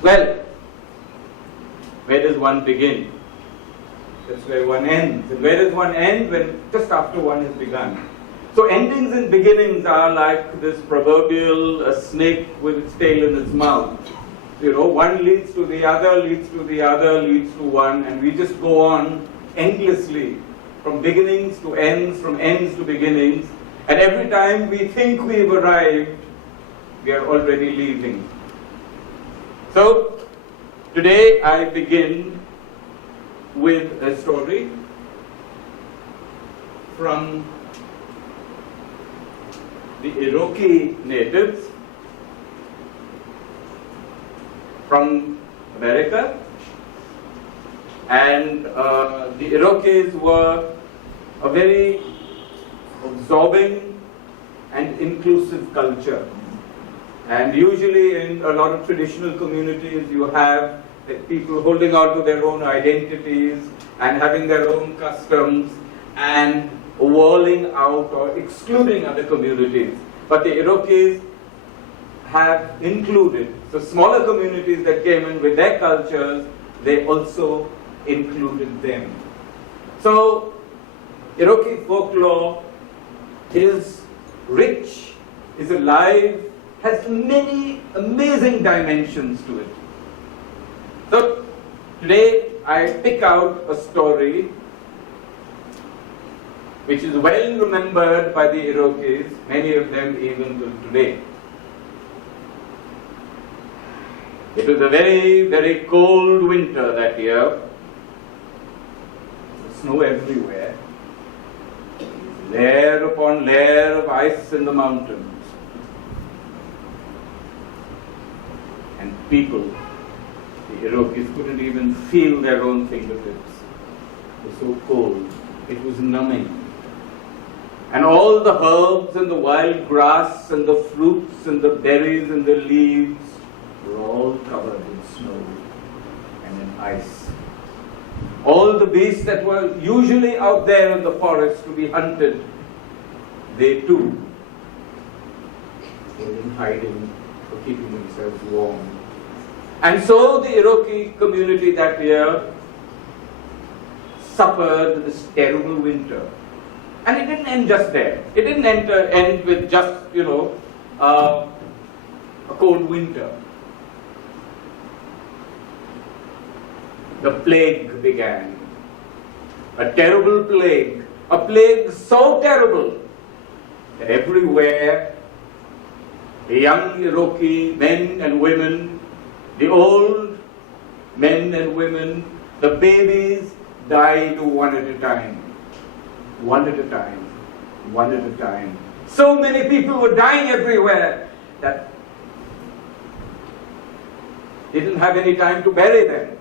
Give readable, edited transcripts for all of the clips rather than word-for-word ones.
Well, where does one begin? That's where one ends. And where does one end? When just after one has begun. So endings and beginnings are like this proverbial snake with its tail in its mouth. You know, one leads to the other, leads to the other, leads to one, and we just go on endlessly from beginnings to ends, from ends to beginnings. And every time we think we've arrived, we are already leaving. So, today I begin with a story from the Iroquois natives from America. And the Iroquois were a very absorbing and inclusive culture. And usually in a lot of traditional communities you have people holding on to their own identities and having their own customs and whirling out or excluding other communities. But the Iroquois have included, so smaller communities that came in with their cultures, they also included them. So Iroquois folklore is rich, is alive, has many amazing dimensions to it. So today I pick out a story which is well remembered by the Iroquois, many of them even till today. It was a very, very cold winter that year. Snow everywhere. Layer upon layer of ice in the mountains. And people, the Iroquois, couldn't even feel their own fingertips. It was so cold. It was numbing. And all the herbs and the wild grass and the fruits and the berries and the leaves were all covered in snow and in ice. All the beasts that were usually out there in the forest to be hunted, they too were in hiding for keeping themselves warm. And so the Iroquois community that year suffered this terrible winter. And it didn't end just there. It didn't end with just, a cold winter. The plague began. A terrible plague. A plague so terrible that everywhere the young Iroquois men and women, the old men and women, the babies died one at a time. One at a time. One at a time. So many people were dying everywhere that they didn't have any time to bury them.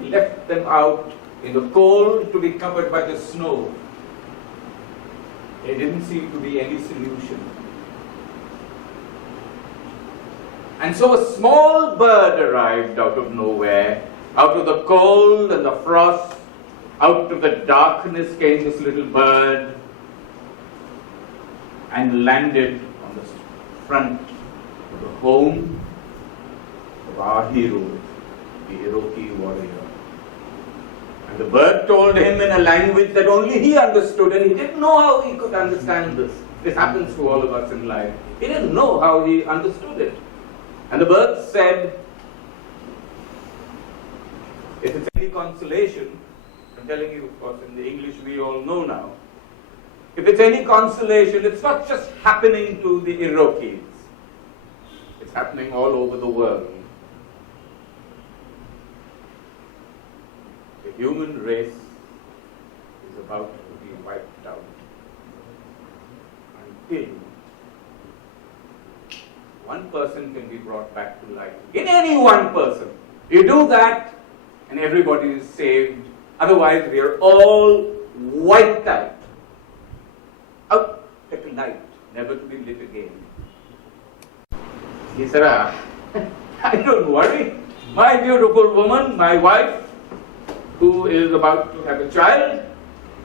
He left them out in the cold to be covered by the snow. There didn't seem to be any solution. And so a small bird arrived out of nowhere, out of the cold and the frost. Out of the darkness came this little bird and landed on the front of the home of our hero, the Iroquois warrior. And the bird told him in a language that only he understood, and he didn't know how he could understand this. This happens to all of us in life. He didn't know how he understood it. And the bird said, if it's any consolation, I'm telling you, of course, in the English we all know now. If it's any consolation, it's not just happening to the Iroquois. It's happening all over the world. The human race is is about to be wiped out until one person can be brought back to life. In any one person. You do that and everybody is saved. Otherwise we are all wiped out. Out like a light, never to be lit again. He said, I don't worry. My beautiful woman, my wife, who is about to have a child,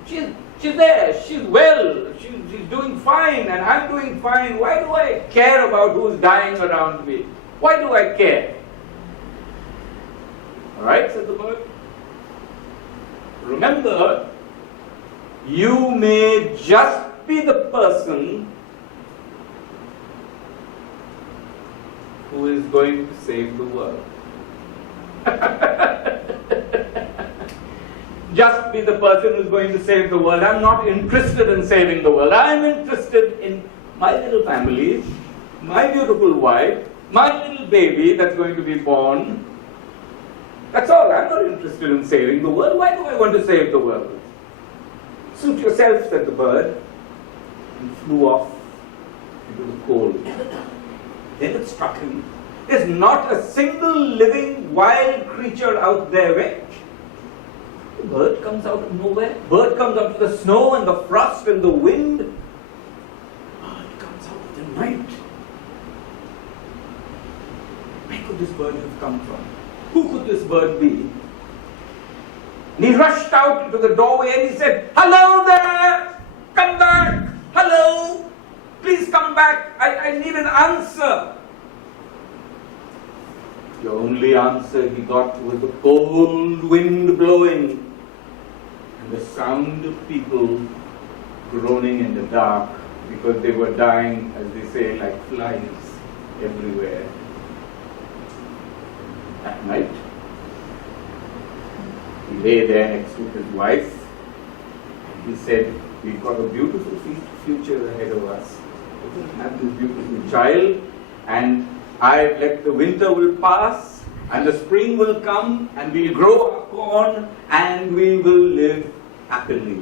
she's there, she's well, she's doing fine, and I'm doing fine. Why do I care about who's dying around me? Why do I care? Alright, said the bird. Remember, you may just be the person who is going to save the world. Just be the person who's going to save the world. I'm not interested in saving the world. I'm interested in my little family, my beautiful wife, my little baby that's going to be born. That's all. I'm not interested in saving the world. Why do I want to save the world? Suit yourself, said the bird, and flew off into the cold. Then it struck him. There's not a single living wild creature out there. Where? The bird comes out of nowhere. Bird comes out of the snow and the frost and the wind. Bird comes out of the night. Where could this bird have come from? Who could this bird be? And he rushed out into the doorway and he said, "Hello there! Come back! Hello! Please come back! I need an answer!" The only answer he got was the cold wind blowing and the sound of people groaning in the dark because they were dying, as they say, like flies everywhere. At night, he lay there next to his wife and he said, "We've got a beautiful future ahead of us. We will have this beautiful child, and I've let the winter will pass and the spring will come and we'll grow our corn and we will live happily."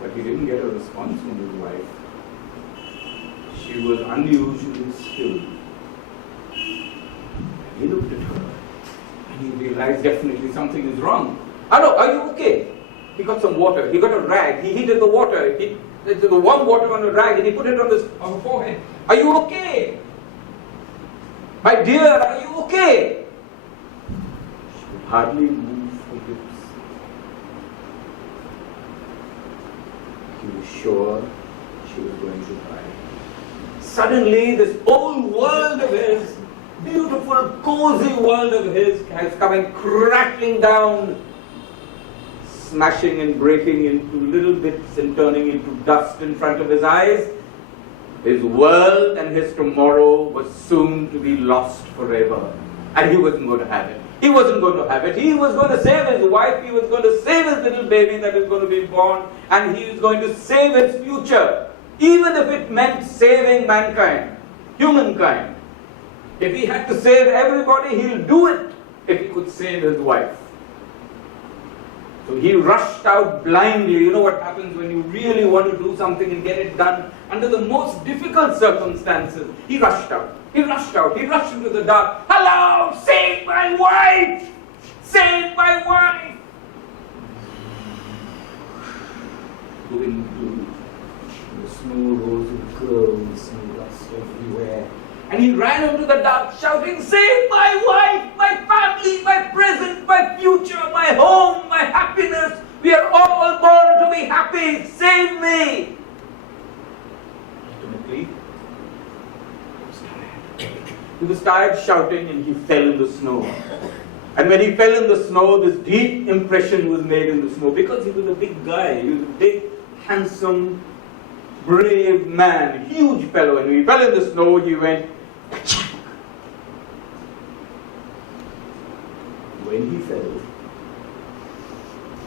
But he didn't get a response from his wife. She was unusually still. He looked at her and he realized definitely something is wrong. "Hello, are you okay?" He got some water. He got a rag. He heated the water. The warm water on a rag and he put it on her forehead. "Are you okay? My dear, are you okay?" She could hardly move her lips. He was sure she was going to die. Suddenly, this whole world of his, beautiful, cozy world of his, has come crashing down, smashing and breaking into little bits and turning into dust in front of his eyes. His world and his tomorrow was soon to be lost forever. And he wasn't going to have it. He wasn't going to have it. He was going to save his wife. He was going to save his little baby that is going to be born. And he was going to save his future. Even if it meant saving mankind, humankind. If he had to save everybody, he'll do it if he could save his wife. So he rushed out blindly. You know what happens when you really want to do something and get it done under the most difficult circumstances? He rushed out. He rushed out. He rushed into the dark. "Hello! Save my wife! Save my wife!" The wind blew. The snow rose in curls, snow dust everywhere. And he ran into the dark shouting, "Save my wife, my family, my present, my future, my home, my happiness. We are all born to be happy. Save me." Ultimately, he was tired shouting and he fell in the snow. And when he fell in the snow, this deep impression was made in the snow because he was a big guy. He was a big, handsome, brave man, huge fellow. And when he fell in the snow, he went. When he fell,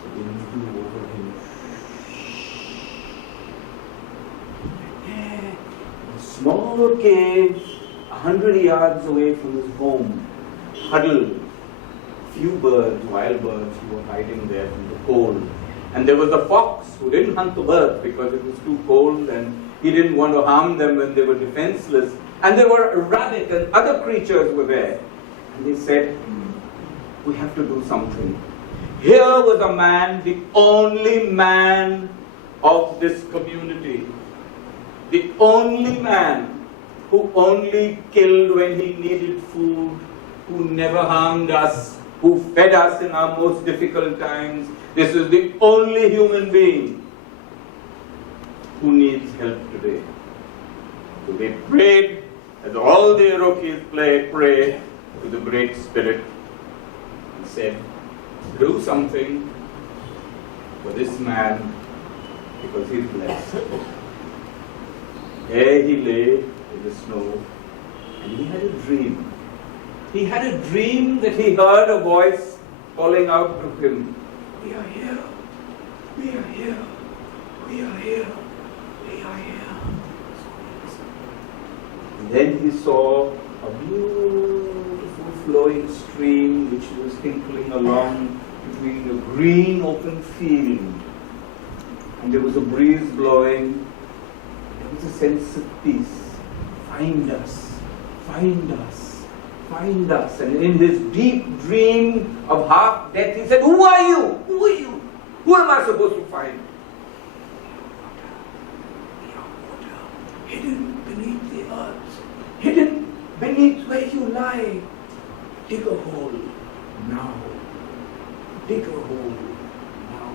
the wind blew over him. And in a small cave, 100 yards away from his home, huddled, few birds, wild birds, who were hiding there from the cold. And there was a fox who didn't hunt the birds because it was too cold and he didn't want to harm them when they were defenseless. And there were a rabbit and other creatures were there. And they said, we have to do something. Here was a man, the only man of this community. The only man who only killed when he needed food, who never harmed us, who fed us in our most difficult times. This is the only human being who needs help today. So they prayed, as all the Iroquois pray to the Great Spirit, and said, do something for this man because he's blessed. There he lay in the snow and he had a dream. He had a dream that he heard a voice calling out to him, we are here, we are here, we are here, we are here. And then he saw a beautiful flowing stream which was tinkling along between a green open field. And there was a breeze blowing. There was a sense of peace. Find us, find us, find us. And in his deep dream of half death, he said, who are you? Who are you? Who am I supposed to find? We are water, hidden beneath the earth, hidden beneath where you lie. Dig a hole now. Dig a hole now.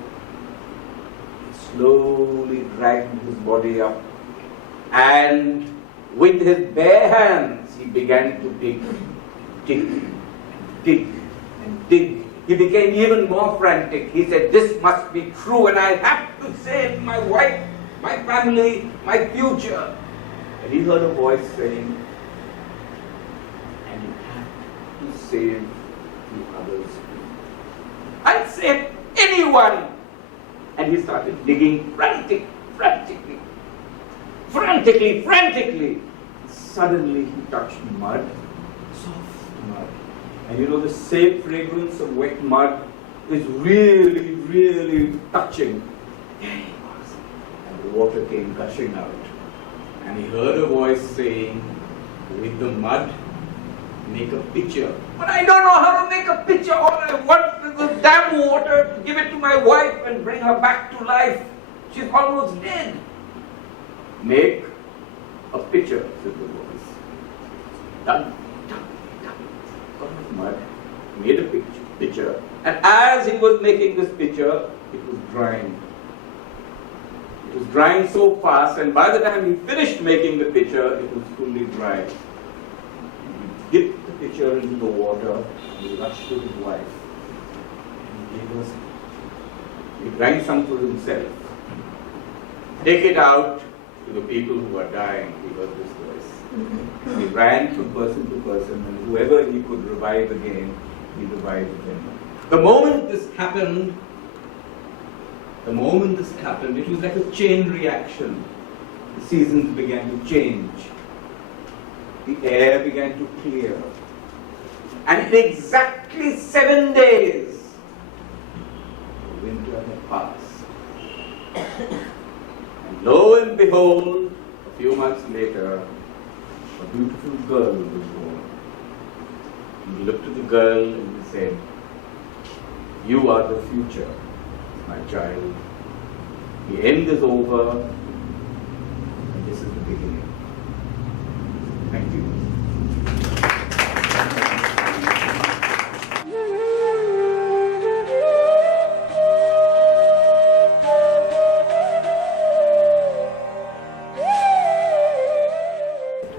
He slowly dragged his body up and with his bare hands he began to dig, dig and dig. He became even more frantic. He said, this must be true and I have to save my wife, my family, my future. And he heard a voice saying, and you have to save the others. I'll save anyone. And he started digging frantically. Suddenly he touched mud, soft mud. And you know the safe fragrance of wet mud is really, really touching. There he was. And the water came gushing out. And he heard a voice saying, with the mud, make a pitcher. But I don't know how to make a pitcher. All I want is the damn water to give it to my wife and bring her back to life. She's almost dead. Make a pitcher, said the voice. Dug, got of mud, made a pitcher. And as he was making this pitcher, it was drying. It was drying so fast, and by the time he finished making the pitcher, it was fully dry. He dipped the pitcher into the water, and he rushed to his wife. And he drank some for himself. Take it out to the people who are dying, he heard this voice. He ran from person to person, and whoever he could revive again, he revived again. The moment this happened, it was like a chain reaction. The seasons began to change. The air began to clear. And in exactly 7 days, the winter had passed. And lo and behold, a few months later, a beautiful girl was born. He looked at the girl and he said, you are the future, my child. The end is over, and this is the beginning. Thank you.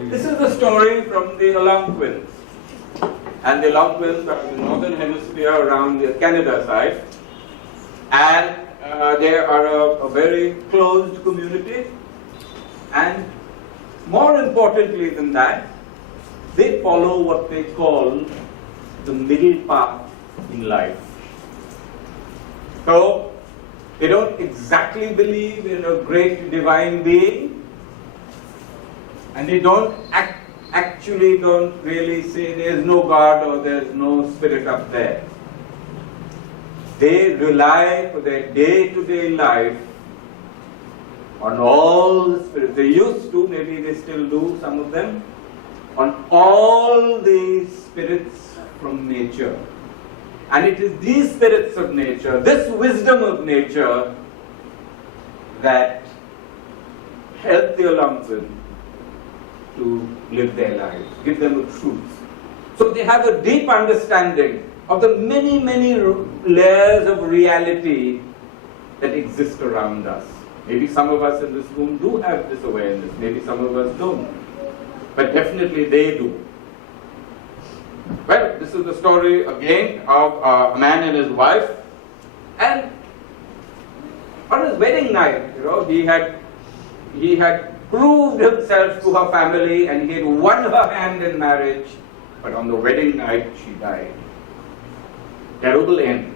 This is the story from the Algonquins. And the Algonquins are in the northern hemisphere around the Canada side. And they are a very closed community. And more importantly than that, they follow what they call the middle path in life. So, they don't exactly believe in a great divine being, and they don't actually don't really say there's no God or there's no spirit up there. they rely for their day-to-day life on all the spirits. They used to, maybe they still do, some of them, on all the spirits from nature. And it is these spirits of nature, this wisdom of nature, that help the Olympians to live their lives, give them a truth. So they have a deep understanding of the many, many layers of reality that exist around us. Maybe some of us in this room do have this awareness, maybe some of us don't. But definitely they do. Well, this is the story again of a man and his wife. And on his wedding night, he had proved himself to her family and he had won her hand in marriage. But on the wedding night, she died. Terrible end.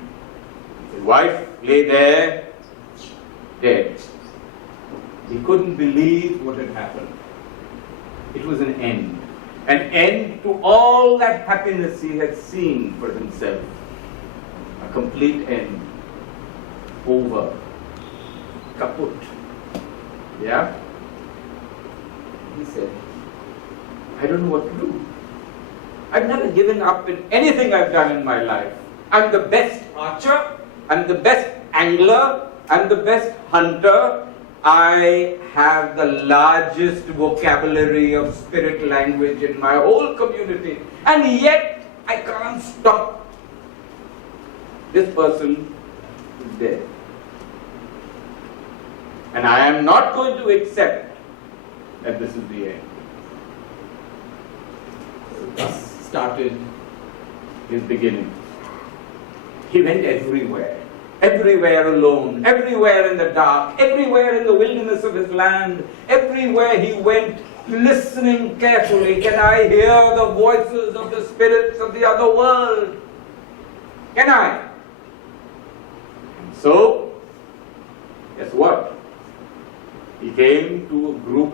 His wife lay there, dead. He couldn't believe what had happened. It was an end. An end to all that happiness he had seen for himself. A complete end. Over. Kaput. Yeah? He said, I don't know what to do. I've never given up in anything I've done in my life. I'm the best archer, I'm the best angler, I'm the best hunter. I have the largest vocabulary of spirit language in my whole community, and yet I can't stop. This person is dead. And I am not going to accept that this is the end. Thus started his beginning. He went everywhere. Everywhere alone, everywhere in the dark, everywhere in the wilderness of his land, everywhere he went, listening carefully. Can I hear the voices of the spirits of the other world? Can I? And so, guess what? He came to a group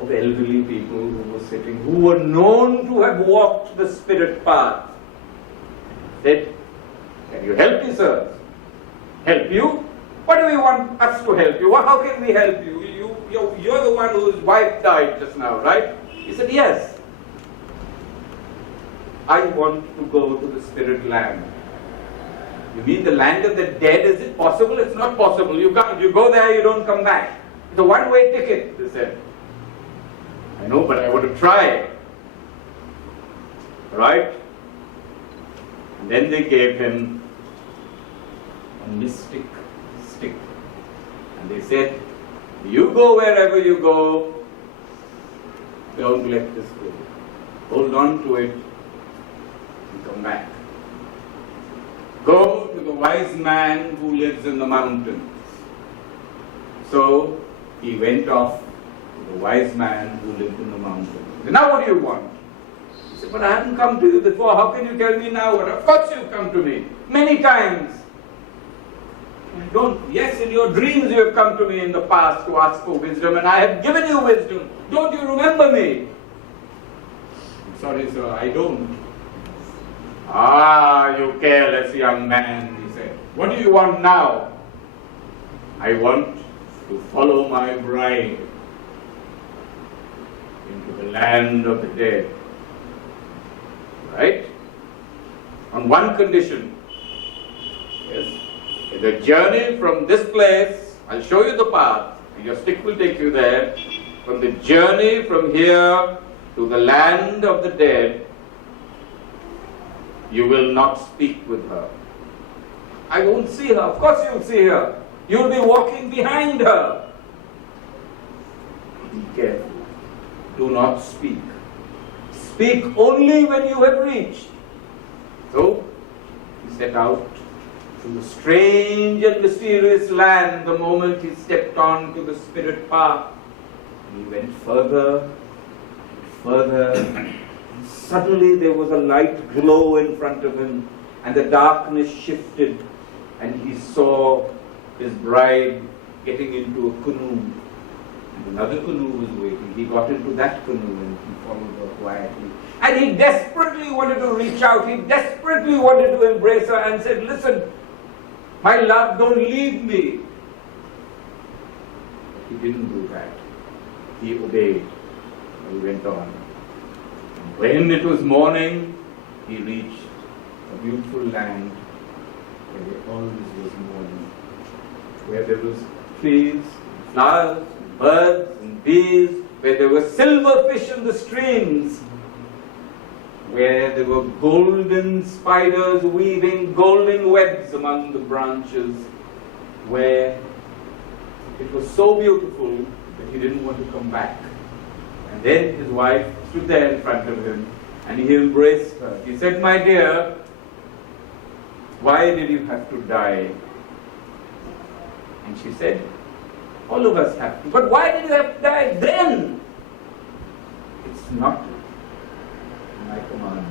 of elderly people who were sitting, who were known to have walked the spirit path. Said, can you help me, sir? Help you? What do you want us to help you? How can we help you? You're the one whose wife died just now, right? He said, yes. I want to go to the spirit land. You mean the land of the dead? Is it possible? It's not possible. You go there, you don't come back. It's a one-way ticket, they said. I know, but I want to try. Right? And then they gave him a mystic stick. And they said, you go wherever you go, don't let this go. Hold on to it and come back. Go to the wise man who lives in the mountains. So he went off to the wise man who lived in the mountains. He said, now what do you want? He said, but I haven't come to you before. How can you tell me now? Of course you've come to me many times. Yes, in your dreams you have come to me in the past to ask for wisdom, and I have given you wisdom. Don't you remember me? I'm sorry, sir, I don't. Ah, you careless young man, he said. What do you want now? I want to follow my bride into the land of the dead. Right? On one condition. Yes. The journey from this place, I'll show you the path, and your stick will take you there. From the journey from here to the land of the dead, you will not speak with her. I won't see her. Of course you'll see her. You'll be walking behind her. Be careful. Do not speak. Speak only when you have reached. So, he set out to the strange and mysterious land the moment he stepped on to the spirit path. He went further and further. And suddenly there was a light glow in front of him, and the darkness shifted, and he saw his bride getting into a canoe. And another canoe was waiting. He got into that canoe and he followed her quietly. And he desperately wanted to reach out. He desperately wanted to embrace her and said, listen, My love, don't leave me. He didn't do that. He obeyed. He went on. When it was morning, he reached a beautiful land where there always was morning, where there was trees, flowers, birds and bees, where there were silver fish in the streams, where there were golden spiders weaving golden webs among the branches, where it was so beautiful that he didn't want to come back. And then his wife stood there in front of him and he embraced her. He said, "My dear, why did you have to die?" And she said, "All of us have to. But why did you have to die then?" "It's not my command."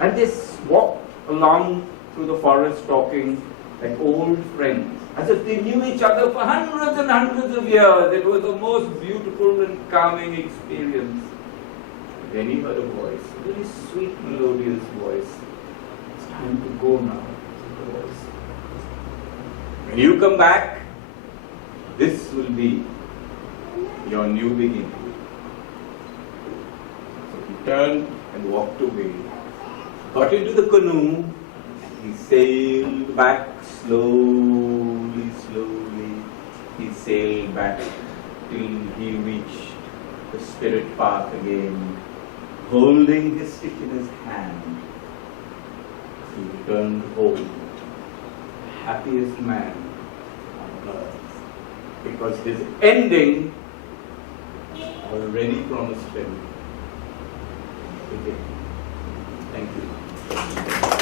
And they walked along through the forest talking like old friends, as if they knew each other for hundreds and hundreds of years. It was the most beautiful and calming experience. Then he heard a voice, a very sweet, melodious voice. "It's time to go now," said the voice. "When you come back, this will be your new beginning." So he turned and walked away, got into the canoe, he sailed back slowly, slowly. He sailed back till he reached the spirit path again, holding his stick in his hand. He returned home, the happiest man on earth, because his ending already promised him. Thank you.